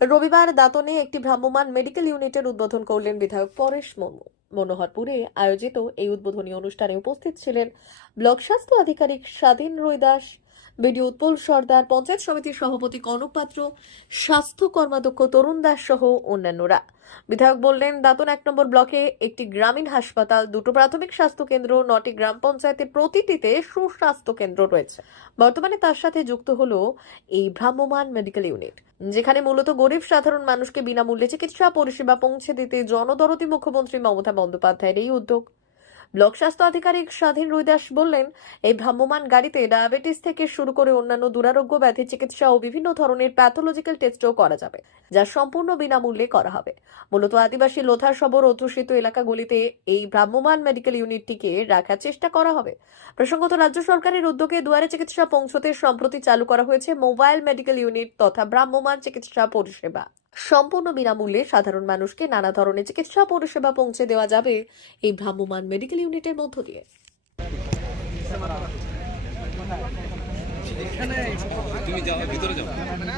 রবিবার দাঁতনে একটি ভ্রাম্যমাণ মেডিকেল ইউনিটের উদ্বোধন করলেন বিধায়ক পরেশ মুর্মু। মনোহরপুরে আয়োজিত এই উদ্বোধনী অনুষ্ঠানে উপস্থিত ছিলেন ব্লক স্বাস্থ্য আধিকারিক স্বাধীন রৈদাস বিডিও উৎপল সর্দার, পঞ্চায়েত সমিতির সভাপতি কনক পাত্র, স্বাস্থ্য কর্মাধ্যক্ষ তরুণ দাস সহ অন্যান্যরা। বিধায়ক বললেন, দাতন এক নম্বর ব্লকে একটি গ্রামীণ হাসপাতাল, দুটো প্রাথমিক স্বাস্থ্য কেন্দ্র, নটি গ্রাম পঞ্চায়েতের প্রতিটিতে সুস্বাস্থ্য কেন্দ্র রয়েছে। বর্তমানে তার সাথে যুক্ত হলো এই ভ্রাম্যমাণ মেডিকেল ইউনিট, যেখানে মূলত গরিব সাধারণ মানুষকে বিনামূল্যে চিকিৎসা পরিষেবা পৌঁছে দিতে জনদরদি মুখ্যমন্ত্রী মমতা বন্দ্যোপাধ্যায়ের এই উদ্যোগ। ব্লক স্বাস্থ্য আধিকারিক স্বাধীন রুইদাস বললেন, এই ভ্রাম্যমাণ গাড়িতে ডায়াবেটিস থেকে শুরু করে অন্যান্য দুরারোগ্য ব্যাধি চিকিৎসা ও বিভিন্ন ধরনের প্যাথোলজিক্যাল টেস্টও করা যাবে, যা সম্পূর্ণ বিনামূল্যে করা হবে। মূলত আদিবাসী লোথার সবর অধ্যুষিত এলাকাগুলিতে এই ভ্রাম্যমাণ মেডিকেল ইউনিটটিকে রাখার চেষ্টা করা হবে। প্রসঙ্গত, রাজ্য সরকারের উদ্যোগে দুয়ারে চিকিৎসা পৌঁছতে সম্প্রতি চালু করা হয়েছে মোবাইল মেডিকেল ইউনিট তথা ভ্রাম্যমান চিকিৎসা পরিষেবা। সম্পূর্ণ বিনামূল্যে সাধারণ মানুষকে নানা ধরনের চিকিৎসা পরিষেবা পৌঁছে দেওয়া যাবে এই ভ্রাম্যমাণ মেডিকেল ইউনিটের মধ্য দিয়ে। তুমি যাও ভিতরে যাও। মানে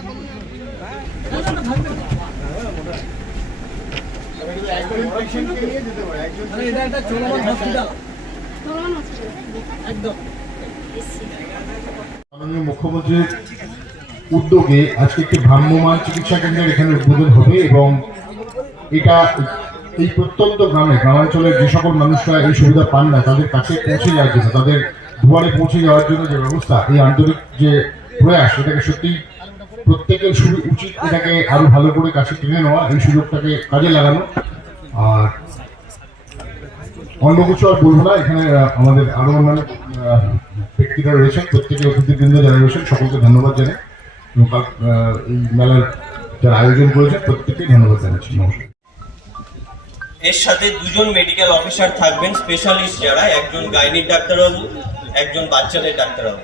মাননীয় মুখ্যমন্ত্রীর উদ্যোগে আজকে একটি ভ্রাম্যমাণ চিকিৎসা কেন্দ্রের এখানে উদ্বোধন হবে এবং এটা এই প্রত্যন্ত গ্রামে, গ্রামাঞ্চলের যে সকল মানুষরা এই সুবিধা পান না, তাদের কাছে পৌঁছে যাওয়ার জন্য, তাদের দুয়ারে পৌঁছে যাওয়ার জন্য যে ব্যবস্থা, এই আন্তরিক যে প্রয়াস, এটাকে সত্যি প্রত্যেকের শুরু উচিত এটাকে আরও ভালো করে কাছে টেনে নেওয়া, এই সুযোগটাকে কাজে লাগানো। আর অন্য কিছু আর বলব না, এখানে আমাদের আরও অন্যান্য ব্যক্তিরা রয়েছেন, প্রত্যেকে অতিথিবৃন্দ যারা রয়েছেন, সকলকে ধন্যবাদ জানাই। এবং এই মেলার যারা আয়োজন করেছেন প্রত্যেককে ধন্যবাদ জানাচ্ছি। নমস্কার। এর সাথে দুজন মেডিকেল অফিসার থাকবেন স্পেশালিস্ট যারা একজন গাইনিক ডাক্তারবাবু একজন বাচ্চাদের ডাক্তারবাবু।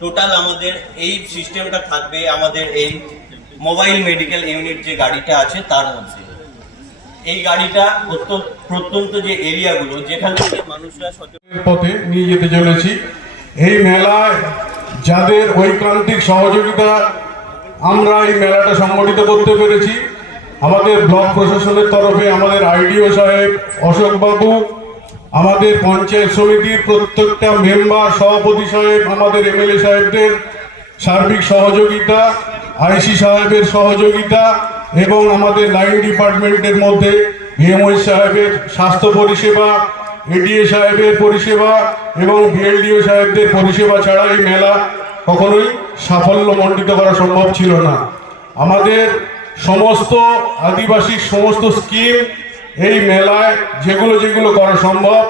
টোটাল আমাদের এই সিস্টেমটা থাকবে আমাদের এই মোবাইল মেডিকেল ইউনিট যে গাড়িটা আছে তার মধ্যে। এই গাড়িটা প্রত্যন্ত যে এরিয়াগুলো যেখান থেকে মানুষরা সচেতন পথে নিয়ে যেতে চলেছি। এই মেলায় যাদের ঐকান্তিক সহযোগিতা আমরা এই মেলাটা সংগঠিত করতে পেরেছি। আমাদের ব্লক প্রশাসনের তরফে আমাদের আইডিও সাহেব, অশোক বাবু, আমাদের পঞ্চায়েত সমিতির প্রত্যেকটা মেম্বার, সভাপতি সাহেব, আমাদের এমএলএ সাহেবদের সার্বিক সহযোগিতা, আইসি সাহেবের সহযোগিতা এবং আমাদের লাইন ডিপার্টমেন্টের মধ্যে ভিএমওই সাহেবের স্বাস্থ্য পরিষেবা, এডিএ সাহেবের পরিষেবা এবং বিএলডিও সাহেবদের পরিষেবা ছাড়া এই মেলা কখনোই সাফল্য মণ্ডিত করা সম্ভব ছিল না। আমাদের সমস্ত আদিবাসীর সমস্ত স্কিম এই মেলায় যেগুলো যেগুলো করা সম্ভব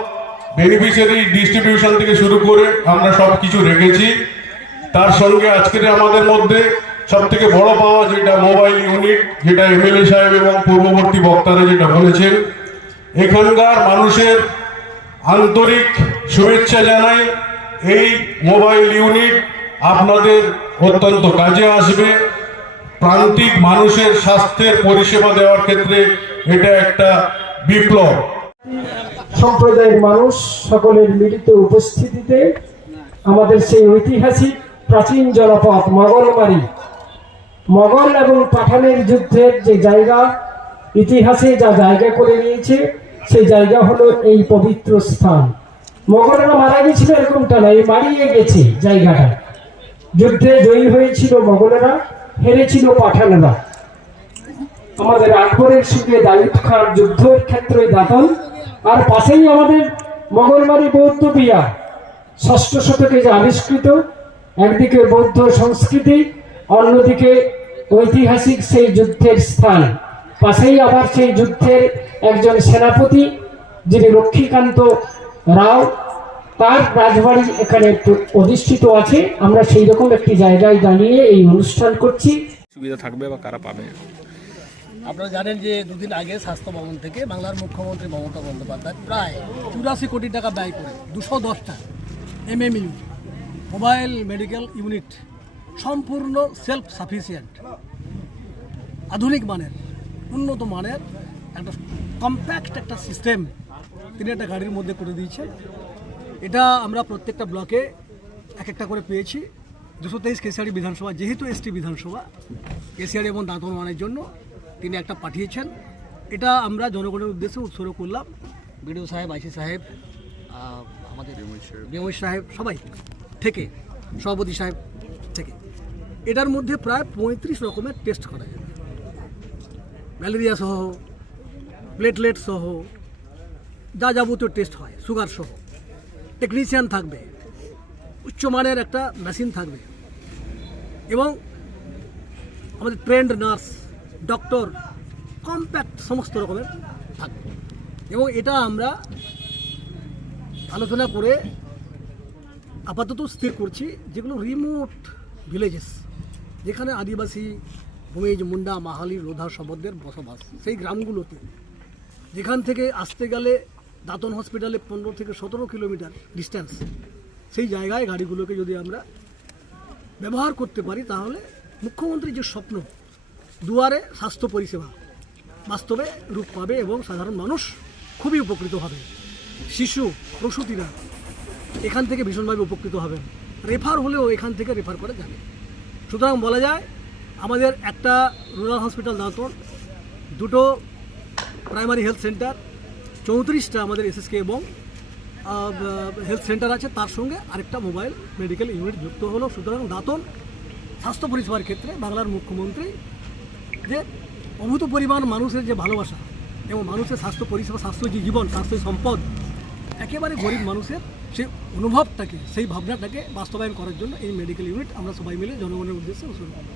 বেনিফিশিয়ারি ডিস্ট্রিবিউশন থেকে শুরু করে আমরা সব কিছু রেখেছি। তার সঙ্গে আজকের আমাদের মধ্যে সব থেকে বড় পাওয়া যেটা মোবাইল ইউনিট যেটা এমএলএ সাহেব এবং পূর্ববর্তী বক্তারা যেটা বলেছেন, এখানকার মানুষের আন্তরিক শুভেচ্ছা জানাই এই মোবাইল ইউনিট আপনাদের অত্যন্ত কাজে আসবে। প্রান্তিক মানুষের স্বাস্থ্যের পরিষেবা দেওয়ার ক্ষেত্রে এটা একটা বিপ্লব। সম্প্রদায়ের মানুষ সকলের মিলিত উপস্থিতিতে আমাদের সেই ঐতিহাসিক প্রাচীন জনপদ মগলমারি মগল এবং পাঠানের যুদ্ধের যে জায়গা, ইতিহাসে যা জায়গা করে নিয়েছে, সেই জায়গা হলো এই পবিত্র স্থান। মগলরা মারা গেছিল এরকমটা নয়, মারিয়ে গেছে জায়গাটা। যুদ্ধে জয়ী হয়েছিল মগলেরা, হেরেছিল পাঠানেরা। আমাদের আকবরের সঙ্গে দাউদ খান যুদ্ধের ক্ষেত্রে দাতন আর পাশেই আমাদের মঙ্গলবাড়ি বৌদ্ধ বিহার ষষ্ঠ শতকে যে আবিষ্কৃত, একদিকে বৌদ্ধ সংস্কৃতি, অন্যদিকে ঐতিহাসিক সেই যুদ্ধের স্থান। পাশেই আবার সেই যুদ্ধের একজন সেনাপতি, যিনি লক্ষ্মীকান্ত রাও তার রাজবাড়ি এখানে অধিষ্ঠিত আছে। আমরা সেই রকম একটি জায়গায় দাঁড়িয়ে এই অনুষ্ঠান করছি। সুবিধা থাকবে বা কারা পাবে? আপনারা জানেন যে দুদিন আগে স্বাস্থ্য ভবন থেকে বাংলার মুখ্যমন্ত্রী মমতা বন্দ্যোপাধ্যায় প্রায় চুরাশি কোটি টাকা ব্যয় করে দুশো দশটা এমএমইউ মোবাইল মেডিকেল ইউনিট সম্পূর্ণ সেলফ সাফিসিয়েন্ট আধুনিক মানের উন্নত মানের একটা কম্প্যাক্ট একটা সিস্টেম তিনি একটা গাড়ির মধ্যে করে দিয়েছেন। এটা আমরা প্রত্যেকটা ব্লকে এক একটা করে পেয়েছি। দুশো তেইশ কেশারি বিধানসভা যেহেতু এসটি বিধানসভা এশিয়ার এবং দাঁতন মানের জন্য তিনি একটা পাঠিয়েছেন। এটা আমরা জনগণের উদ্দেশ্যে উৎসর্গ করলাম। বিডিও সাহেব আইসি সাহেব আমাদের বিময় সাহেব। সবাই থেকে সভাপতি সাহেব থেকে। এটার মধ্যে প্রায় পঁয়ত্রিশ রকমের টেস্ট করা যাবে ম্যালেরিয়া সহ প্লেটলেট সহ যা যাবতীয় টেস্ট হয় সুগার সহ। টেকনিশিয়ান থাকবে উচ্চমানের একটা মেশিন থাকবে এবং আমাদের ট্রেন্ড নার্স ডক্টর কম্প্যাক্ট সমস্ত রকমের থাকবে। এবং এটা আমরা আলোচনা করে আপাতত স্থির করছি, যেগুলো রিমোট ভিলেজেস যেখানে আদিবাসী, ভূমিজ, মুন্ডা, মাহালি, লোধা শবদের বসবাস, সেই গ্রামগুলোতে। যেখান থেকে আসতে গেলে দাঁতন হসপিটালে পনেরো থেকে সতেরো কিলোমিটার ডিস্টেন্স সেই জায়গায় গাড়িগুলোকে যদি আমরা ব্যবহার করতে পারি, তাহলে মুখ্যমন্ত্রীর যে স্বপ্ন, দুয়ারে স্বাস্থ্য পরিষেবা বাস্তবে রূপ পাবে এবং সাধারণ মানুষ খুবই উপকৃত হবে। শিশু, প্রসূতিরা এখান থেকে ভীষণভাবে উপকৃত হবেন রেফার হলেও এখান থেকে রেফার করা যাবে। সুতরাং বলা যায়, আমাদের একটা রুরাল হসপিটাল দাঁতন, দুটো প্রাইমারি হেলথ সেন্টার চৌত্রিশটা আমাদের এসএসকে এবং হেলথ সেন্টার আছে, তার সঙ্গে আরেকটা মোবাইল মেডিকেল ইউনিট যুক্ত হলো। সুতরাং দাঁতন স্বাস্থ্য পরিষেবার ক্ষেত্রে বাংলার মুখ্যমন্ত্রী যে অভূত পরিমাণ মানুষের যে ভালোবাসা এবং মানুষের স্বাস্থ্য পরিষেবা, স্বাস্থ্য যে জীবন, স্বাস্থ্য সম্পদ, একেবারে গরিব মানুষের সেই অনুভবটাকে, সেই ভাবনাটাকে বাস্তবায়ন করার জন্য এই মেডিকেল ইউনিট আমরা সবাই মিলে জনগণের উদ্দেশ্যে উৎসর্গ করব।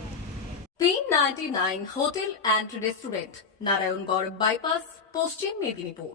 P ninety nine hotel and restaurant, Narayangarh, bypass, Paschim Medinipur.